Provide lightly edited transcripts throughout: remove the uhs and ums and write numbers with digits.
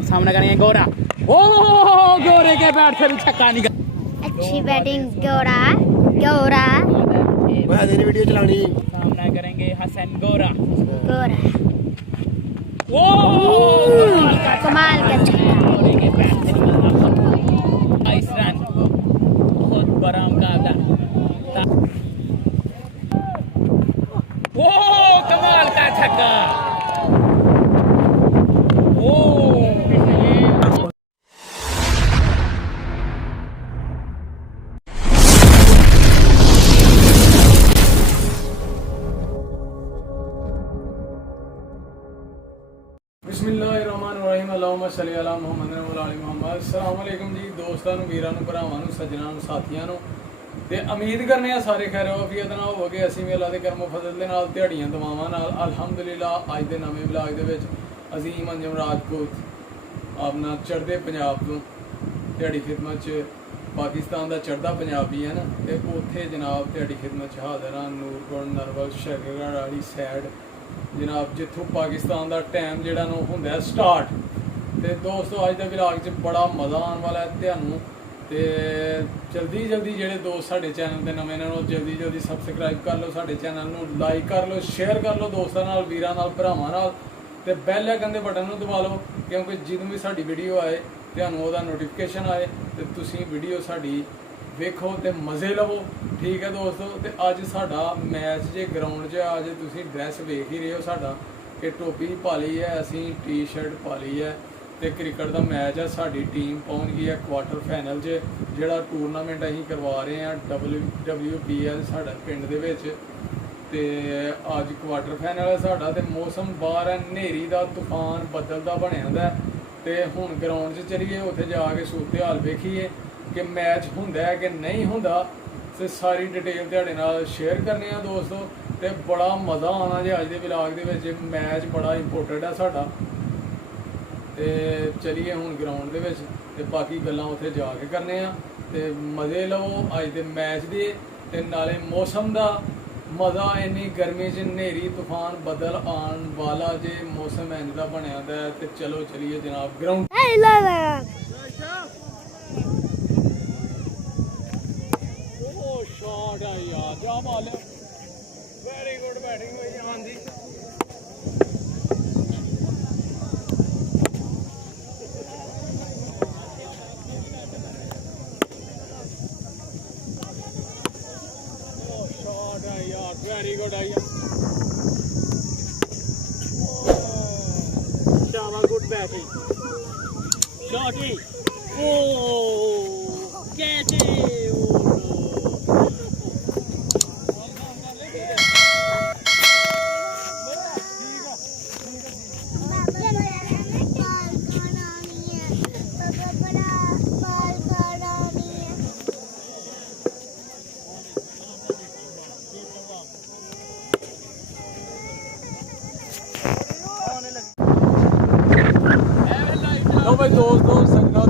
सामना करेंगे गोरा। ओ गोरे के बैट से भी छक्का निकल। अच्छी बैटिंग गोरा गोरा वीडियो चलानी। सामना करेंगे हसन गोरा। गोरा ओ कमाल का छक्का। गोरे के बैट से निकला 22 रन, बहुत बड़ा मुकाबला। ओ कमाल का छक्का। ओ बिस्मिल्लाहिर्रहमानिर्रहीम अल्लाहुम्मा सल्ली अला मुहम्मद व अला मुहम्मद। अस्सलाम वालेकुम जी दोस्तों, वीरों, भरावां, सज्जनों, साथियों ते उम्मीद करने आ सारे खैर वाफियत नाल होवोगे। असीं भी अल्लाह दे करम फजल दे नाल दिहाड़ियां दुआवां नाल अल्हम्दुलिल्लाह अज दे नवें व्लॉग दे विच अजीम अंजम राजपूत अपना चढ़दे पंजाब तो दिहाड़ी खिदमत च पाकिस्तान का चढ़दा पंजाबी है ना, तो उत्थे जनाब दिहाड़ी खिदमत च हाज़र हाँ। नूरपुर नरवल शरगढ़ वाली सैड जनाब जिथों पाकिस्तान का टाइम जिहड़ा ना हुंदा स्टार्ट। तो दोस्तों अज दे व्लॉग च बड़ा मज़ा आने वाला है तुहानूं। तो जल्दी जल्दी जेडे दोस्त साडे चैनल ते नवें ने जल्दी जल्दी सबसक्राइब कर लो, साडे चैनल नूं लाइक कर लो, शेयर कर लो दोस्तों नाल, वीरां नाल, भरावां नाल, ते बैल आइकन दे बटन नूं दबा लो, क्योंकि जदों भी साडी वीडियो आए तुहानूं ओहदा नोटिफिकेशन आए ते तुसीं वीडियो साडी वेखो ते मज़े लवो। ठीक है दोस्तों, तो अज साडा मैच जे ग्राउंड च अज तुसीं ड्रैस वेख ही रहे हो, साडा कि टोपी पा ली है, असीं टी शर्ट पा ली है, तो क्रिकेट का मैच है। साडी टीम पहुँच गई है क्वार्टर फाइनल च, जिहड़ा टूरनामेंट असीं करवा रहे हैं WPL साडा पिंड दे विच। ते अज क्वार्टर फाइनल है साडा, ते मौसम बाहर है नेरी दा, तूफान बदल दा बनिया दा। ते हुण ग्राउंड च चलिए, उत्थे जाके सूरत हाल वेखीए कि मैच हुंदा है कि नहीं हुंदा। ते सारी डिटेल तुहाडे नाल शेयर करने आ दोस्तों। ते बड़ा मज़ा आना जे अज दे व्लॉग दे विच, मैच बड़ा इंपोर्टेंट है साडा। ते चलिए हुण ग्राउंड दे विच ते बाकी गल्लां उत्थे जाके करने आ, ते मज़े लवो अज दे मैच दे, ते नाले मौसम दा मज़ा। इन्नी गर्मी च नेरी तूफान बदल आन वाला जे मौसम इंज दा बनिया दा है। ते चलो चलिए जनाब ग्राउंड। शॉट है यार, क्या बाल है, वेरी गुड बैटिंग हुई हाँ जी। शॉट है यार, वेरी गुड है यार, शाबाश, गुड बैटिंग, शॉटी, ओ कैच, भाई दोस्तों सजना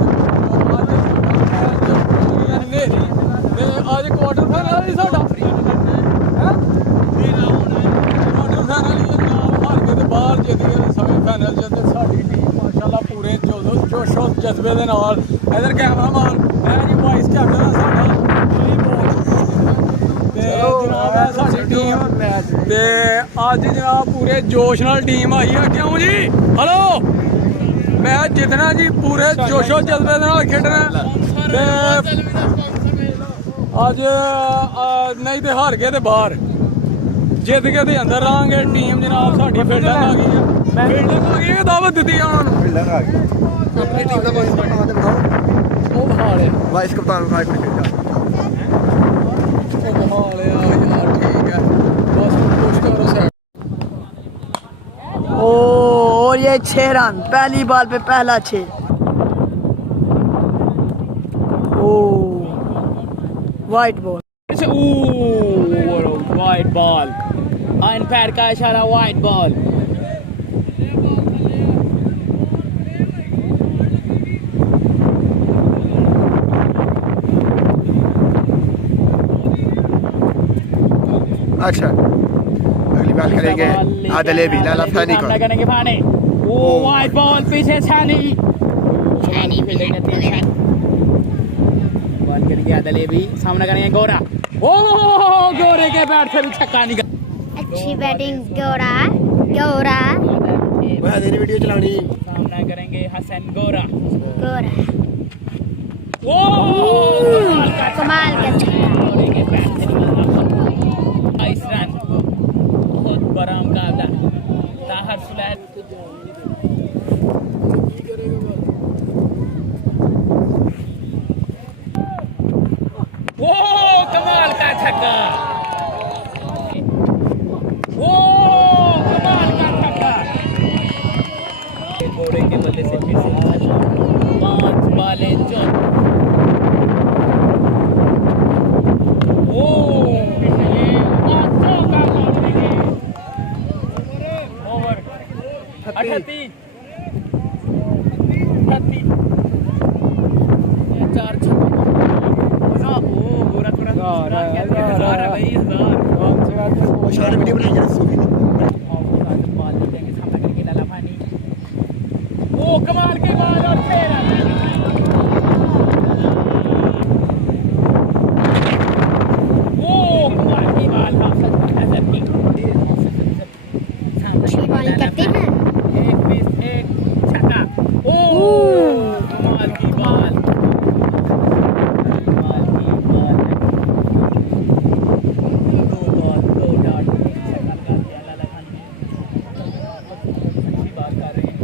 नेरी ते अज क्वार्टर फाइनल ही साडा क्वार्टर फाइनल हार के ते बाहर जित गए सेमी फाइनल च। ते साडी टीम माशाल्लाह पूरे जोशो जज्बे दे नाल, इधर कैमरामैन है जी वाइस कैप्टन है साडा ते जनाब है साडी टीम। ते अज जनाब पूरे जोश नाल टीम आई है, क्यों जी हेलो मैच जितना जी, पूरे जोशो जज्बे नाल खेडना। अज नहीं तो हार गए तो बाहर, जित गए तो अंदर रहांगे। टीम जनाब साडी फील्डिंग आ गई है, फील्डिंग आ गई है, दावत दी फील्डिंग आ गई अपनी टीम का वाइस कप्तान का यार, ठीक है बस कुछ करो सर। और ये 6 रन पहली बॉल पे पहला 6। Oh wide ball, wide ball, umpire का इशारा, वाइट बॉल। अच्छा अगली बात करेंगे आदिल भी लाला फैनी को। सामना करेंगे फाने। ओ वाइड बॉल पीछे छानी फील्डिंग करती है छानी। बॉल करेंगे आदिल भी, सामना करेंगे गोरा। ओ गोरे के बैट से भी छक्का निकल। अच्छी बैटिंग गोरा गोरा वीडियो चलानी। सामना करेंगे हसन गोरा। गोरा ओ कमाल का छक्का। गोरे के बैट से निकल 22 रन, बहुत बड़ा मुकाबला। ताहर सुलैह वो कमाल का छक्का। वो कमाल का छक्का। घोड़े के बल्ले से फिर से 5 बालें जो ओवर 38 4 पूरा थोड़ा हजार है भाई, हजार। शॉर्ट वीडियो बनाएंगे बाल देंगे सामना करके लाला पानी। ओ कमाल के बाल और 6 रन। ओ कमाल की बाल हासिल की। अच्छी बॉलिंग करती है। एक मिस एक छक्का। ओ कमाल की बाल। कमाल की बाल। 2 बॉल 2 डॉट छक्का लगा दिया लाला खानी ने। अच्छी बात कर रहे हैं।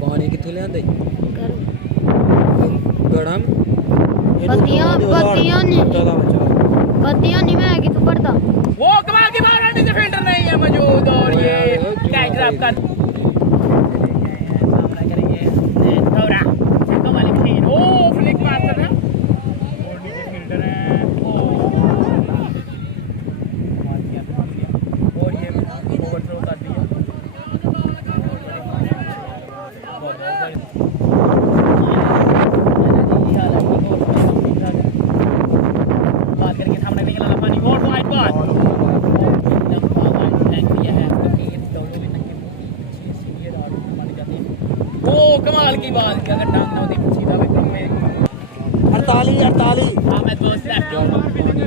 पानी कितने ले आंदे करो गड़म बत्तियां नहीं मैं आगे तू पड़ता। वो कमाल की बाल। नीचे फील्डर नहीं है मौजूद और ये कैच ड्रॉप कर सामना करेंगे थोड़ा छक्का वाली खेल। ओ फ्लिक मार कर रहा और नीचे फील्डर है। ओ मार दिया और ये ओवरथ्रो कर दिया। बात करेंगे सामने भी लाला पानी और वाइड बॉल। ओ कमाल की बात। अगर टांग ना होती सीधा विकेट में 48 हाँ मैं दोस्त लेफ्ट।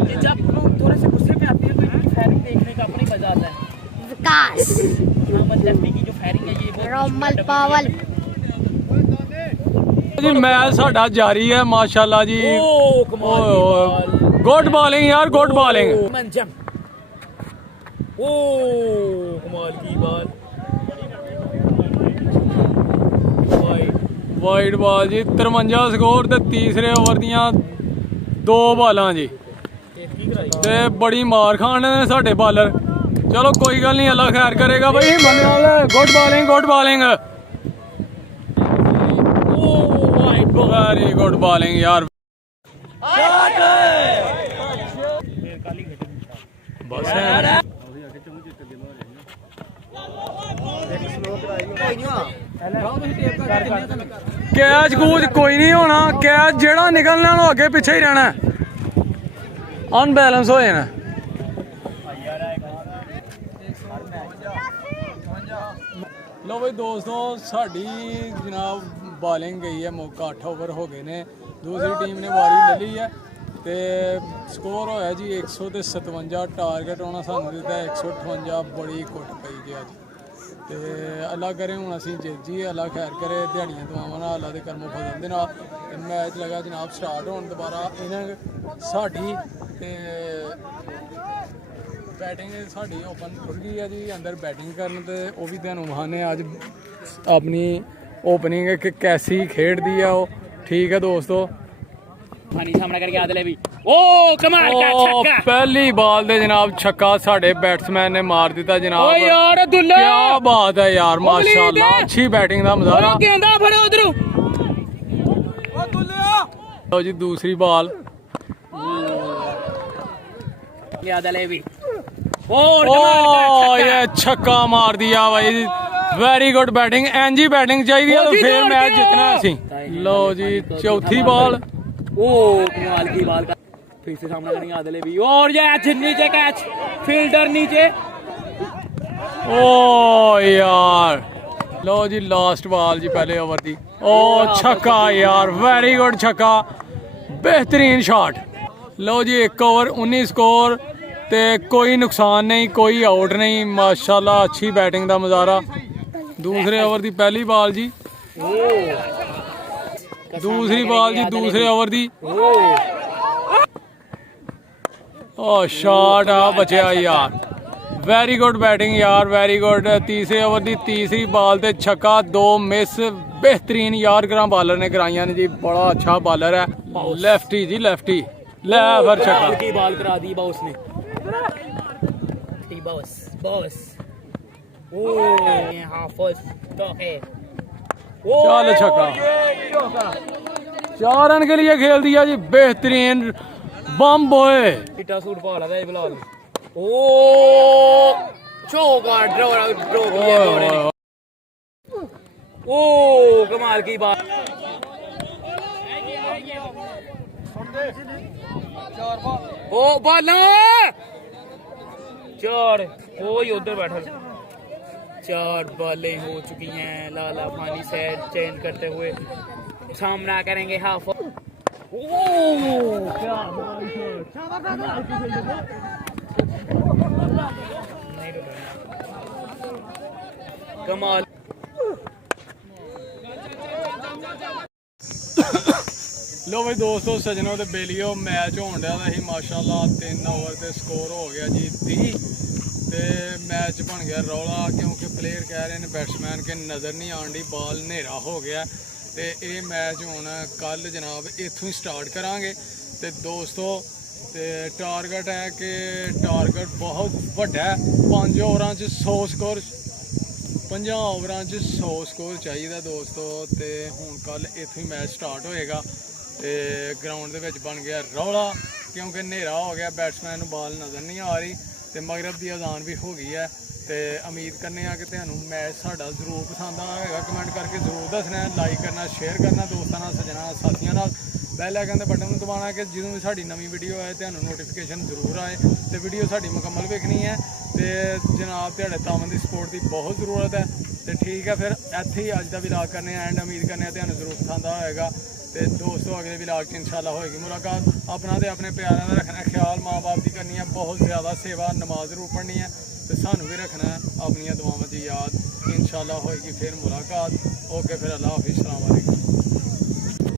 ये जब लोग थोड़े से गुस्से में आते हैं तो इनकी फायरिंग देखने का अपनी मजा आता है। विकास मोहम्मद लफ्टी की जो फायरिंग है ये बहुत रोमल पावल जी मैच साडा जारी है माशाल्लाह जी। ओ कमाल की बाल। गुड बॉलिंग यार, गुड बॉलिंग। मंजम। ओ कमाल की बाल। वाइड बॉल जी 53 स्कोर ते तीसरे ओवर दियां 2 बालां जी ते बड़ी मार खाने ने साडे बालर। चलो कोई गल नहीं, अल्लाह खैर करेगा भाई। Good bowling good bowling. Oh wide ball. Very good bowling यार। बस कैच कूच कोई नहीं होना, कैच जेड़ा निकलना वो अगे पिछे ही रहना, अनबैलेंस हो जाना। लो भाई दोस्तों साड़ी जनाब बॉलिंग गई है, मौका 8 ओवर हो गए ने, दूसरी टीम ने वारी ले ली है ते स्कोर होया जी 157। टारगेट होना सानू दिता 158। बड़ी कुट पई जी अज ते अल्लाह करे हुण असीं जित जी, अल्लाह खैर करे। दिहाड़ियां दुआवां नाल अल्लाह दे करमो फजल दे नाल मैच लगा जनाब स्टार्ट होण दोबारा। इन्हां साडी ते बैटिंग साडी ओपन खुल गई है जी, अंदर बैटिंग करन ते ओह भी तुहानूं वहाने अज अपनी ओपनिंग कैसी खेडदी है वो। ठीक है दोस्तों, पानी सामना करके आदिल भी। ओ कमाल का छक्का। पहली बॉल दे जनाब छक्का साडे बैट्समैन ने मार दिता जनाब। ओ यार दुल्ला क्या बात है यार, माशाल्लाह अच्छी बैटिंग दा मजारा। गेंदा फड़ो उधरों। लो जी दूसरी बॉल। आदिल भी। ओ ये छक्का मार दिया भाई, वेरी गुड बैटिंग। एनजी बैटिंग चाहिए तो फिर मैच जितना सी। लो जी चौथी बॉल। ओ कमाल की बाल का फिर से सामना करेंगे आदिल भी। और ये नीचे कैच, फील्डर नीचे ओ यार लो जी लास्ट बॉल जी पहले ओवर दी ओ छक्का यार वेरी गुड छक्का बेहतरीन शॉट लो जी 1 ओवर 19 स्कोर ते कोई नुकसान नहीं कोई आउट नहीं माशाल्लाह अच्छी बैटिंग दा मुजारा दूसरे ओवर दी पहली बॉल जी दूसरी बॉल जी दूसरे ओवर दी ओ शॉट आ बचया यार वेरी गुड बैटिंग यार वेरी गुड तीसरे ओवर दी तीसरी बॉल ते छक्का 2 मिस बेहतरीन यार ग्रां बॉलर ने कराइया ने जी बड़ा अच्छा बॉलर है लेफ्टी जी लेफ्टी ले फिर छक्का की बॉल करा दी बॉस ने बॉस बॉस ओ हाफिज तो है चल छक्का 4 रन के लिए खेल दिया जी बेहतरीन बम बॉय पिटा सूट पा लगा बिलाल ओ चौका ड्रो ओ कमाल की बात ओ बॉल 4 कोई उधर बैठा 4 बॉलें हो चुकी हैं लाला पानी साइड चेंज करते हुए सामना करेंगे हाफ कमाल लो भाई दोस्तों सजनों ते बेलियो मैच होने डा ही माशाल्लाह 3 ओवर ते स्कोर हो गया जी 30 ते मैच बन गया रौला क्योंकि प्लेयर कह रहे हैं बैट्समैन के नज़र नहीं आंदी बॉल नेरा हो गया ते ये मैच हुण कल जनाब इत्थों ही स्टार्ट करांगे ते दोस्तों ते टारगेट है कि टारगेट बहुत वड्डा है 5 ओवरां च 100 स्कोर 50 ओवरां च 100 स्कोर चाहिए दोस्तों ते हुण कल इत्थों ही मैच स्टार्ट होएगा ਤੇ ਗਰਾਊਂਡ ਦੇ ਵਿੱਚ ਬਣ ਗਿਆ ਰੌਲਾ ਕਿਉਂਕਿ ਹਨੇਰਾ ਹੋ ਗਿਆ ਬੈਟਸਮੈਨ ਨੂੰ ਬਾਲ ਨਜ਼ਰ ਨਹੀਂ ਆ ਰਹੀ ਤੇ ਮਗਰਬ ਦੀ ਅਜ਼ਾਨ ਵੀ ਹੋ ਗਈ ਹੈ ਤੇ ਉਮੀਦ ਕਰਨੇ ਆ ਕਿ ਤੁਹਾਨੂੰ ਮੈਚ ਸਾਡਾ ਜ਼ਰੂਰ ਪਸੰਦ ਆਏਗਾ ਕਮੈਂਟ ਕਰਕੇ ਜ਼ਰੂਰ ਦੱਸਣਾ ਲਾਈਕ ਕਰਨਾ ਸ਼ੇਅਰ ਕਰਨਾ ਦੋਸਤਾਂ ਨਾਲ ਸੱਜਣਾਂ ਸਾਥੀਆਂ ਨਾਲ ਬੈਲ ਆਈਕਨ ਦੇ ਬਟਨ ਨੂੰ ਦਬਾਉਣਾ ਕਿ ਜਦੋਂ ਵੀ ਸਾਡੀ ਨਵੀਂ ਵੀਡੀਓ ਆਏ ਤੁਹਾਨੂੰ ਨੋਟੀਫਿਕੇਸ਼ਨ ਜ਼ਰੂਰ ਆਏ ਤੇ ਵੀਡੀਓ ਸਾਡੀ ਮੁਕੰਮਲ ਵੇਖਣੀ ਹੈ ਤੇ ਜਨਾਬ ਤੁਹਾਡੇ ਤਾਮਨ ਦੀ ਸਪੋਰਟ ਦੀ ਬਹੁਤ ਜ਼ਰੂਰਤ ਹੈ ਤੇ ਠੀਕ ਹੈ ਫਿਰ ਇੱਥੇ ਹੀ ਅੱਜ ਦਾ ਵਲੌਗ ਕਰਨੇ ਆ ਐਂਡ ਉਮੀਦ ਕਰਨੇ ਆ ਤੁਹਾਨੂੰ ਜ਼ਰੂਰ ਪਸੰਦ ਆਏਗਾ ਤੇ ਦੋਸਤੋ ਅਗਲੇ ਵਲੌਗ 'ਚ ਇਨਸ਼ਾਅੱਲਾ ਹੋਏਗੀ ਮੁਲਾਕਾਤ ਆਪਣਾ ਤੇ ਆਪਣੇ ਪਿਆਰਿਆਂ ਦਾ ਰੱਖਣਾ ਖਿਆਲ ਮਾਂ ਬਾਪ ਦੀ ਕਰਨੀ ਹੈ ਬਹੁਤ ਜ਼ਿਆਦਾ ਸੇਵਾ ਨਮਾਜ਼ ਜ਼ਰੂਰ ਪੜ੍ਹਨੀ ਹੈ ਤੇ ਸਾਨੂੰ ਵੀ ਰੱਖਣਾ ਆਪਣੀਆਂ ਦੁਆਵਾਂ 'ਚ ਯਾਦ ਇਨਸ਼ਾਅੱਲਾ ਹੋਏਗੀ ਫਿਰ ਮੁਲਾਕਾਤ ਓਕੇ ਫਿਰ ਅੱਲਾਹ ਹਾਫਿਜ਼ ਸਲਾਮ ਅਲੈਕੁਮ